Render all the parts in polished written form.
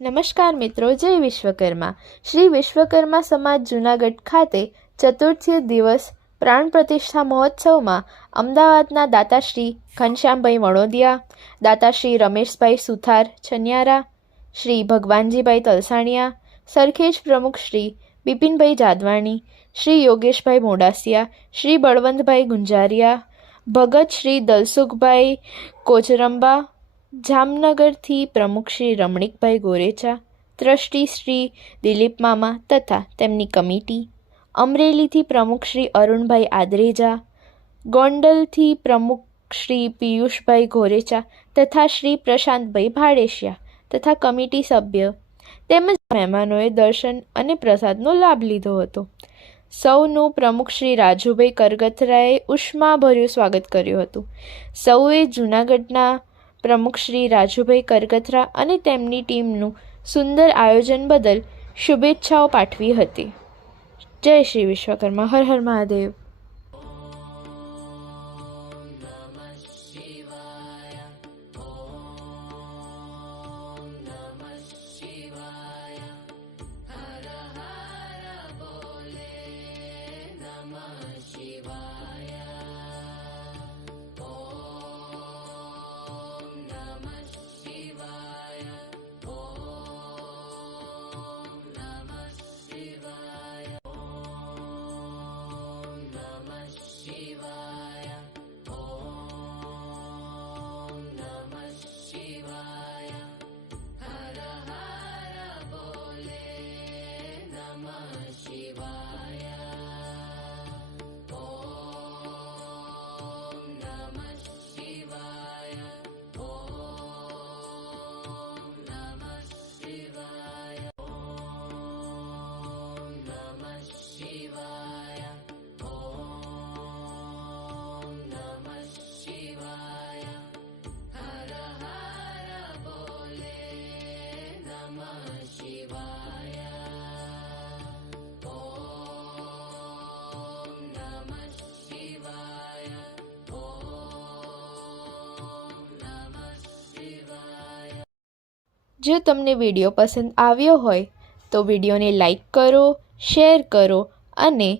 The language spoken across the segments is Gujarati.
નમસ્કાર મિત્રો, જય વિશ્વકર્મા। શ્રી વિશ્વકર્મા સમાજ જૂનાગઢ ખાતે ચતુર્થી દિવસ પ્રાણ પ્રતિષ્ઠા મહોત્સવમાં અમદાવાદના દાતાશ્રી ઘનશ્યામભાઈ વણોદિયા, દાતાશ્રી રમેશભાઈ સુથાર છનિયારા, શ્રી ભગવાનજીભાઈ તલસાણિયા, સરખેજ પ્રમુખ શ્રી બિપિનભાઈ જાદવાણી, શ્રી યોગેશભાઈ મોડાસિયા, શ્રી બળવંતભાઈ ગુંજારિયા, ભગત શ્રી દલસુખભાઈ કોચરંબા, જામનગરથી પ્રમુખ શ્રી રમણીકભાઈ ગોરેચા, ટ્રસ્ટી શ્રી દિલીપ મામા તથા તેમની કમિટી, અમરેલીથી પ્રમુખ શ્રી અરુણભાઈ આદરેજા, ગોંડલથી પ્રમુખ શ્રી પિયુષભાઈ ગોરેચા તથા શ્રી પ્રશાંતભાઈ ભાડેશિયા તથા કમિટી સભ્ય તેમજ મહેમાનોએ દર્શન અને પ્રસાદનો લાભ લીધો હતો। સૌનું પ્રમુખ શ્રી રાજુભાઈ કરગથરાએ ઉષ્માભર્યું સ્વાગત કર્યું હતું। સૌએ જૂનાગઢના પ્રમુખ શ્રી રાજુભાઈ કરગથરા અને તેમની ટીમનું સુંદર આયોજન બદલ શુભેચ્છાઓ પાઠવી હતી। જય શ્રી વિશ્વકર્મા, હર હર મહાદેવ। જો તમને વિડીયો પસંદ આવ્યો હોય તો વિડીયોને લાઈક કરો, શેર કરો અને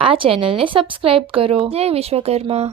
આ ચેનલને સબસ્ક્રાઈબ કરો। જય વિશ્વકર્મા।